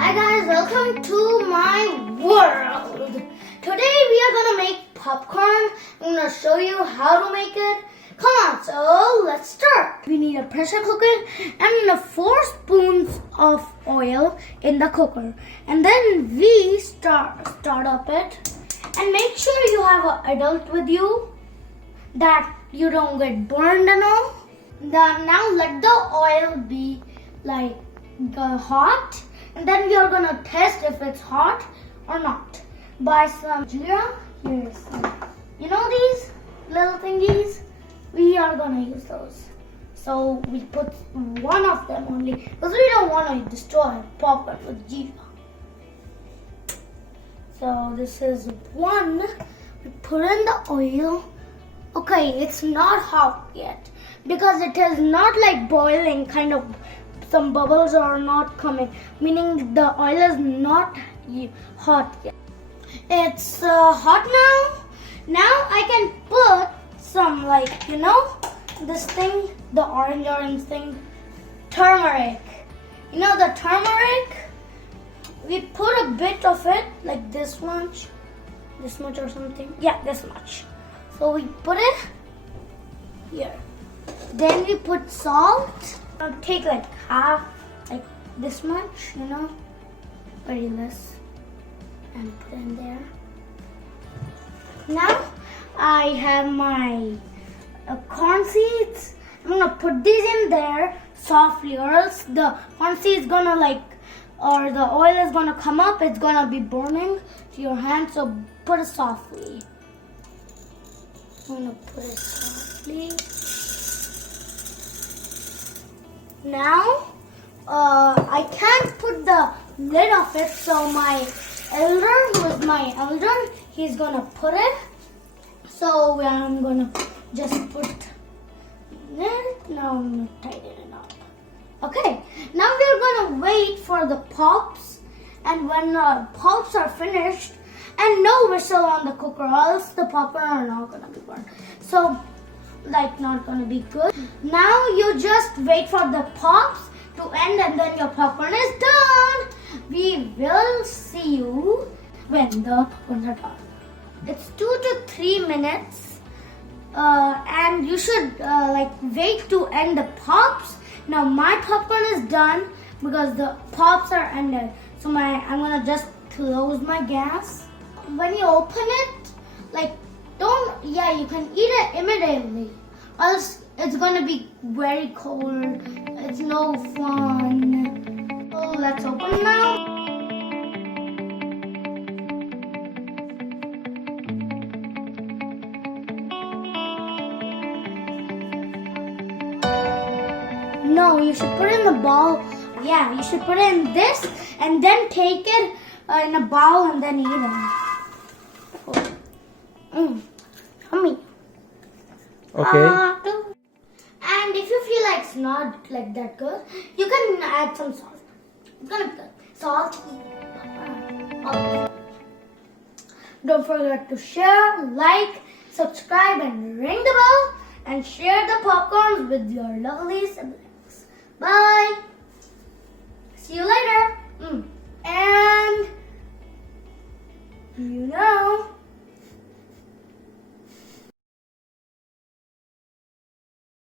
Hi guys, welcome to my world. Today we are gonna make popcorn. I'm gonna show you how to make it. Come on, so let's start. We need a pressure cooker and 4 spoons of oil in the cooker. And then we start up it. And make sure you have an adult with you that you don't get burned and all. Then now let the oil be like hot, and then we are gonna test if it's hot or not by some jeera. Here's some, these little thingies. We are gonna use those. So we put one of them only because we don't want to destroy popcorn with jeera. So this is one. We put in the oil. Okay, it's not hot yet because it is not like boiling, kind of some bubbles are not coming, meaning the oil is not hot yet. It's hot now. Now I can put some this thing, the orange thing, turmeric. The turmeric, we put a bit of it, like this much or something. Yeah, this much. So we put it here. Then we put salt. I'll take like half, like this much, very less, and put in there. Now I have my corn seeds. I'm gonna put these in there softly, or else the corn seeds gonna or the oil is gonna come up. It's gonna be burning to your hand. So put it softly. I'm gonna put it softly. Now, I can't put the lid of it, so my elder, he's gonna put it. So I'm gonna just put it. Now I'm gonna tighten it up. Okay, now we're gonna wait for the pops, and when the pops are finished, and no whistle on the cooker, else the popcorn are not gonna be burned. So, not gonna be good. Now you just wait for the pops to end, and then your popcorn is done. We will see you when the popcorns are done. It's 2 to 3 minutes, and you should wait to end the pops. Now my popcorn is done because the pops are ended. So I'm gonna just close my gas. When you open it, you can eat it immediately, else it's gonna be very cold. It's no fun. So let's open now. No, you should put it in the bowl. Yeah, you should put it in this and then take it in a bowl and then eat it. Yummy. Okay. And if you feel like it's not that good, you can add some salt. It's gonna be good. Salty. Don't forget to share, like, subscribe, and ring the bell, and share the popcorns with your lovely siblings. Bye. See you later. And